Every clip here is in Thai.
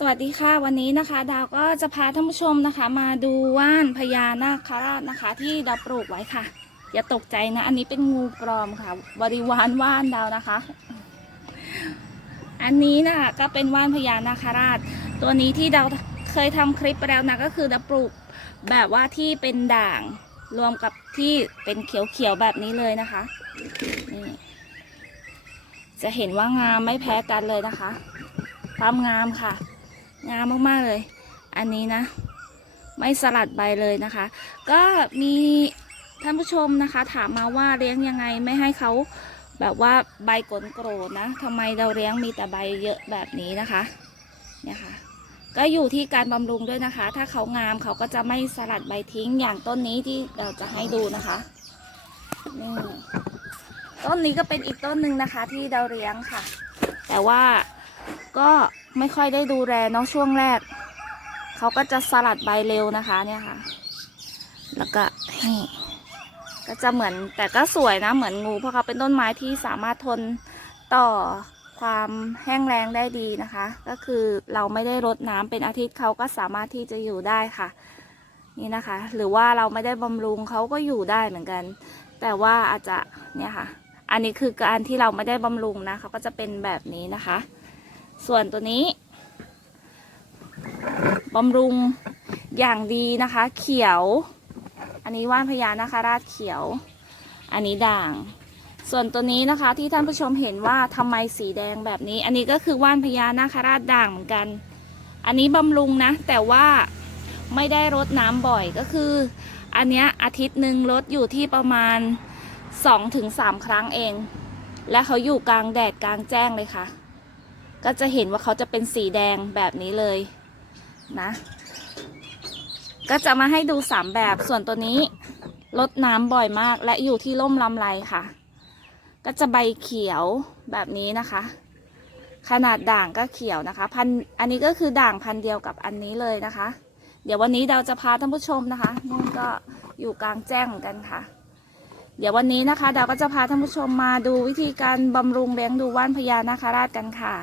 สวัสดีค่ะวันนี้นะคะ ดาวก็จะพาท่านผู้ชมนะคะ มาดูว่านพญานาคราชนะคะ ที่ดาวปลูกไว้ค่ะ อย่าตกใจนะ อันนี้เป็นงูปลอมค่ะ บริวารว่านดาวนะคะ อันนี้นะคะก็เป็นว่านพญานาคราช ตัวนี้ที่ดาวเคยทำคลิปไปแล้วนะก็คือดาวปลูกแบบว่าที่เป็นด่างรวมกับที่เป็นเขียวๆแบบนี้เลยนะคะนี่จะเห็นว่างามไม่แพ้กันเลยนะคะความงามค่ะ งามมากๆเลย อันนี้นะ ไม่สลัดใบเลยนะคะ ก็มีท่านผู้ชมนะคะ ถามมาว่าเลี้ยงยังไงไม่ให้เขาแบบว่าใบกลนโกรธนะทำไมเราเลี้ยงมีแต่ใบเยอะแบบนี้นะคะเนี่ยค่ะก็อยู่ที่การบำรุงด้วยนะคะ ถ้าเขางามเขาก็จะไม่สลัดใบทิ้งอย่างต้นนี้ที่เราจะให้ดูนะคะนี่ต้นนี้ก็เป็นอีกต้นหนึ่งนะคะ ที่เราเลี้ยงค่ะ แต่ว่า ก็ไม่ค่อยได้ดูแลเนาะช่วงแรก เขาก็จะสลัดใบเร็วนะคะเนี่ยค่ะ แล้วก็ก็จะเหมือนแต่ก็สวยนะเหมือนงู เพราะเขาเป็นต้นไม้ที่สามารถทนต่อความแห้งแล้งได้ดีนะคะ ก็คือเราไม่ได้รดน้ำเป็นอาทิตย์เขาก็สามารถที่จะอยู่ได้ค่ะ นี่นะคะ หรือว่าเราไม่ได้บำรุงเขาก็อยู่ได้เหมือนกัน แต่ว่าอาจจะเนี่ยค่ะ อันนี้คือการที่เราไม่ได้บำรุงนะเขาก็จะเป็นแบบนี้นะคะ ส่วนตัวนี้บำรุงอย่างดีนะคะ เขียว อันนี้ว่านพญานาคาราชเขียว อันนี้ด่าง ส่วนตัวนี้นะคะที่ท่านผู้ชมเห็นว่าทำไมสีแดงแบบนี้ อันนี้ก็คือว่านพญานาคราชด่างเหมือนกัน อันนี้บำรุงนะ แต่ว่าไม่ได้รดน้ำบ่อยก็คือ อันเนี้ยอาทิตย์หนึ่งลดอยู่ที่ประมาณ 2-3 ครั้งเอง และเขาอยู่กลางแดดกลางแจ้งเลยค่ะ ก็จะเห็นว่าเขาจะเป็นสีแดงแบบนี้เลยนะ ก็จะมาให้ดูสามแบบส่วนตัวนี้ลดน้ำบ่อยมากและอยู่ที่ร่มลำไรค่ะ ก็จะใบเขียวแบบนี้นะคะ ขนาดด่างก็เขียวนะคะ พันอันนี้ก็คือด่างพันเดียวกับอันนี้เลยนะคะ เดี๋ยววันนี้เราจะพาท่านผู้ชมนะคะนู่นก็อยู่กลางแจ้งเหมือนกันค่ะ เดี๋ยววันนี้นะคะ ดาวก็จะพาท่านผู้ชมมาดูวิธีการบำรุงเลี้ยงดูว่านพญานาคราชกันค่ะ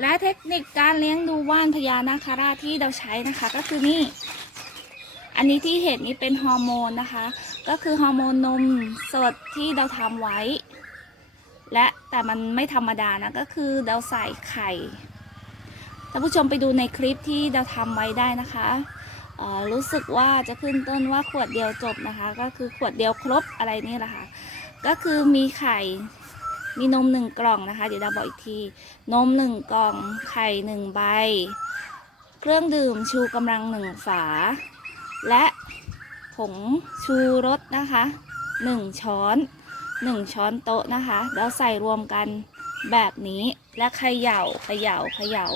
และเทคนิคการเลี้ยงดูว่านพญานาคราชที่เราใช้นะคะก็คือนี่ อันนี้ที่เห็นนี่เป็นฮอร์โมนนะคะ ก็คือฮอร์โมนนมสดที่เราทำไว้ และแต่มันไม่ธรรมดานะ ก็คือเราใส่ไข่ท่านผู้ชมไปดูในคลิปที่เราทำไว้ได้นะคะรู้สึกว่าจะขึ้นต้นว่าขวดเดียวจบนะคะ ก็คือขวดเดียวครบอะไรนี่แหละค่ะก็คือมีไข่ มีนมหนึ่งกล่องนะคะ เดี๋ยวดาวบอกอีกที นมหนึ่งกล่อง ไข่หนึ่งใบ เครื่องดื่มชูกำลังหนึ่งฝา และผงชูรสนะคะหนึ่งช้อนหนึ่งช้อนโต๊ะนะคะ แล้วใส่รวมกันแบบนี้และเขย่าเขย่าเขย่า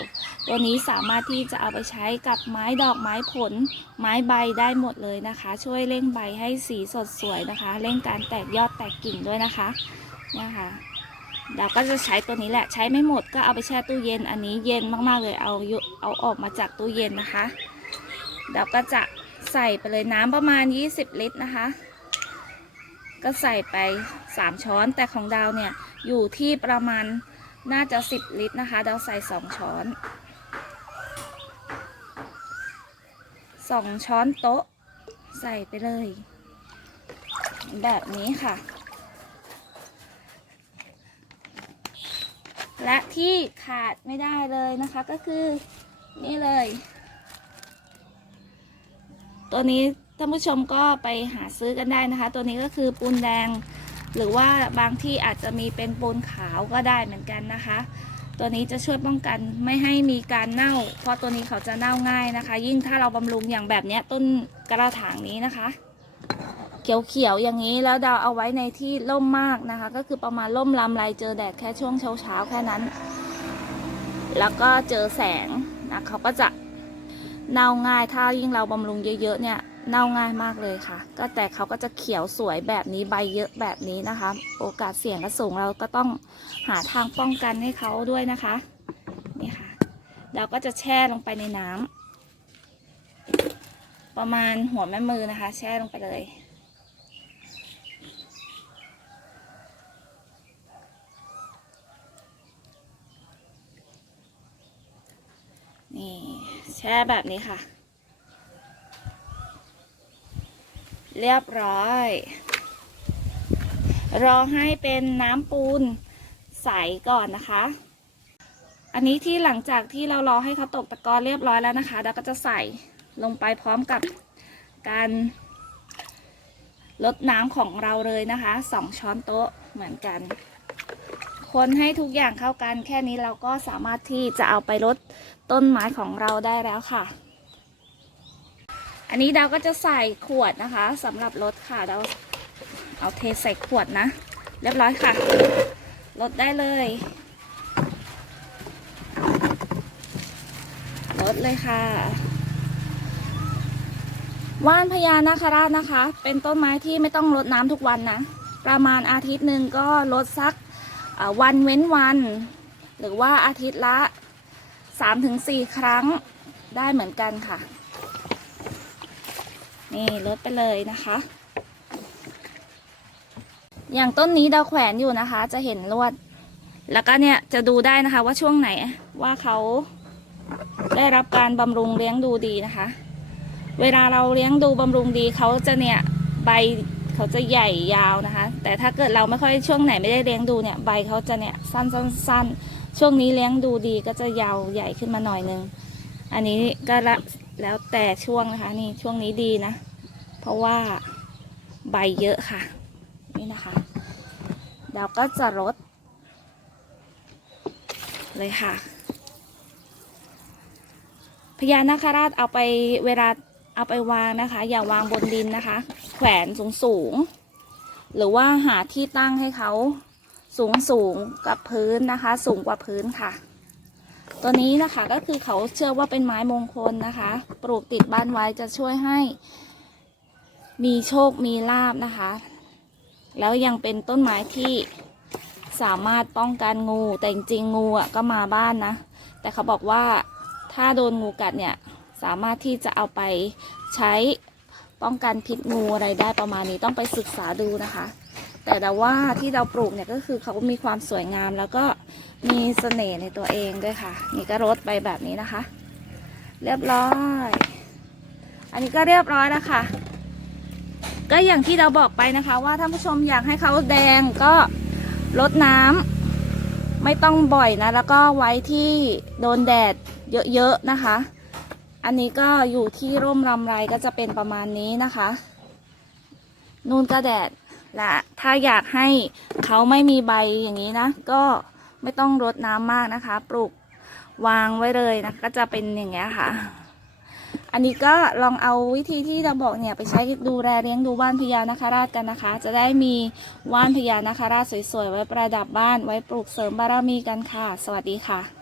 ตัวนี้สามารถที่จะเอาไปใช้กับไม้ดอกไม้ผล ไม้ใบได้หมดเลยนะคะ ช่วยเร่งใบให้สีสดสวยนะคะ เร่งการแตกยอดแตกกิ่งด้วยนะคะเนี่ยค่ะ เราก็จะใช้ตัวนี้แหละ ใช้ไม่หมดก็เอาไปแช่ตู้เย็น อันนี้เย็นมากๆเลย เอายเอาออกมาจากตู้เย็นนะคะ เราก็จะใส่ไปเลยน้ำประมาณ 20 ลิตรนะคะ ก็ใส่ไป 3 ช้อน แต่ของดาวเนี่ยอยู่ที่ประมาณน่าจะ 10 ลิตรนะคะ ดาวใส่ 2 ช้อน 2 ช้อนโต๊ะ ใส่ไปเลย แบบนี้ค่ะ และที่ขาดไม่ได้เลยนะคะก็คือนี่เลย ตัวนี้ท่านผู้ชมก็ไปหาซื้อกันได้นะคะ ตัวนี้ก็คือปูนแดง หรือว่าบางที่อาจจะมีเป็นปูนขาวก็ได้เหมือนกันนะคะ ตัวนี้จะช่วยป้องกันไม่ให้มีการเน่า เพราะตัวนี้เขาจะเน่าง่ายนะคะ ยิ่งถ้าเราบำรุงอย่างแบบนี้ต้นกระถางนี้นะคะ เขียวๆอย่างนี้แล้วดาวเอาไว้ในที่ร่มมากนะคะ ก็คือประมาณร่มลำไรเจอแดดแค่ช่วงเช้าๆแค่นั้น แล้วก็เจอแสงนะเขาก็จะเน่าง่ายถ้ายิ่งเราบำรุงเยอะๆเนี่ยเน่าง่ายมากเลยค่ะ ก็แต่เขาก็จะเขียวสวยแบบนี้ใบเยอะแบบนี้นะคะ โอกาสเสี่ยงก็สูงเราก็ต้องหาทางป้องกันให้เขาด้วยนะคะนี่ค่ะเราก็จะแช่ลงไปในน้ำประมาณหัวแม่มือนะคะ แช่ลงไปเลย นี่แช่แบบนี้ค่ะ เรียบร้อย รอให้เป็นน้ำปูนใสก่อนนะคะ อันนี้ที่หลังจากที่เรารอให้เขาตกตะกอนเรียบร้อยแล้วนะคะเราก็จะใส่ลงไปพร้อมกับการลดน้ำของเราเลยนะคะสองช้อนโต๊ะเหมือนกัน คนให้ทุกอย่างเข้ากัน แค่นี้เราก็สามารถที่จะเอาไปลดต้นไม้ของเราได้แล้วค่ะ อันนี้ดาวก็จะใส่ขวดนะคะสำหรับรถค่ะดาวเอาเทใส่ขวดนะ เรียบร้อยค่ะลดได้เลยลดเลยค่ะ ว่านพญานาคราชนะคะ เป็นต้นไม้ที่ไม่ต้องรดน้ำทุกวันนะ ประมาณอาทิตย์หนึ่งก็ลดสัก วันเว้นวัน หรือว่าอาทิตย์ละ 3-4 ครั้งได้เหมือนกันค่ะ นี่ลดไปเลยนะคะ อย่างต้นนี้ดาวแขวนอยู่นะคะ จะเห็นลวด แล้วก็เนี่ยจะดูได้นะคะว่าช่วงไหนว่าเขาได้รับการบำรุงเลี้ยงดูดีนะคะ เวลาเราเลี้ยงดูบำรุงดีเขาจะเนี่ยใบ เขาจะใหญ่ยาวนะคะ แต่ถ้าเกิดเราไม่ค่อยช่วงไหนไม่ได้เลี้ยงดูเนี่ยใบเขาจะเนี่ยสั้นสั้นสั้นช่วงนี้เลี้ยงดูดีก็จะยาวใหญ่ขึ้นมาหน่อยนึง อันนี้ก็ละแล้วแต่ช่วงนะคะนี่ช่วงนี้ดีนะ เพราะว่าใบเยอะค่ะ นี่นะคะเราก็จะลดเลยค่ะพญานาคราชเอาไปเวลา เอาไปวางนะคะ อย่าวางบนดินนะคะ แขวนสูงสูงๆหรือว่าหาที่ตั้งให้เขาสูงสูงๆกับพื้นนะคะ สูงกว่าพื้นค่ะ ตัวนี้นะคะก็คือเขาเชื่อว่าเป็นไม้มงคลนะคะ ปลูกติดบ้านไว้จะช่วยให้ มีโชคมีลาบนะคะ แล้วยังเป็นต้นไม้ที่สามารถป้องกันงูแต่จริงๆงูอะก็มาบ้านนะ แต่เขาบอกว่าถ้าโดนงูกัดเนี่ยามารถที่จะเอาไปใช้ป้องกันพิษงูอะไรได้ประมาณนี้ต้องไปศึกษาดูนะคะ แต่แต่ว่าที่เราปลูกเนี่ยก็คือเขามีความสวยงามแล้วก็มีเสน่ห์ในตัวเองด้วยค่ะ นี่ก็รดไปแบบนี้นะคะ เรียบร้อย อันนี้ก็เรียบร้อยแล้วค่ะ ก็อย่างที่เราบอกไปนะคะ ว่าท่านผู้ชมอยากให้เขาแดงก็ลดน้ำไม่ต้องบ่อยนะ แล้วก็ไว้ที่โดนแดดเยอะๆนะคะ อันนี้ก็อยู่ที่ร่มรำไรก็จะเป็นประมาณนี้นะคะ นูนก็แดดและถ้าอยากให้เขาไม่มีใบอย่างนี้นะ ก็ไม่ต้องรดน้ำมากนะคะ ปลูกวางไว้เลยนะ ก็จะเป็นอย่างเงี้ยค่ะ อันนี้ก็ลองเอาวิธีที่เราบอกเนี่ยไปใช้ดูแลเลี้ยงดูบ้านพญานาคราชกันนะคะ จะได้มีว่านพญานาคราชสวยๆไว้ประดับบ้านไว้ปลูกเสริมบารมีกันค่ะ สวัสดีค่ะ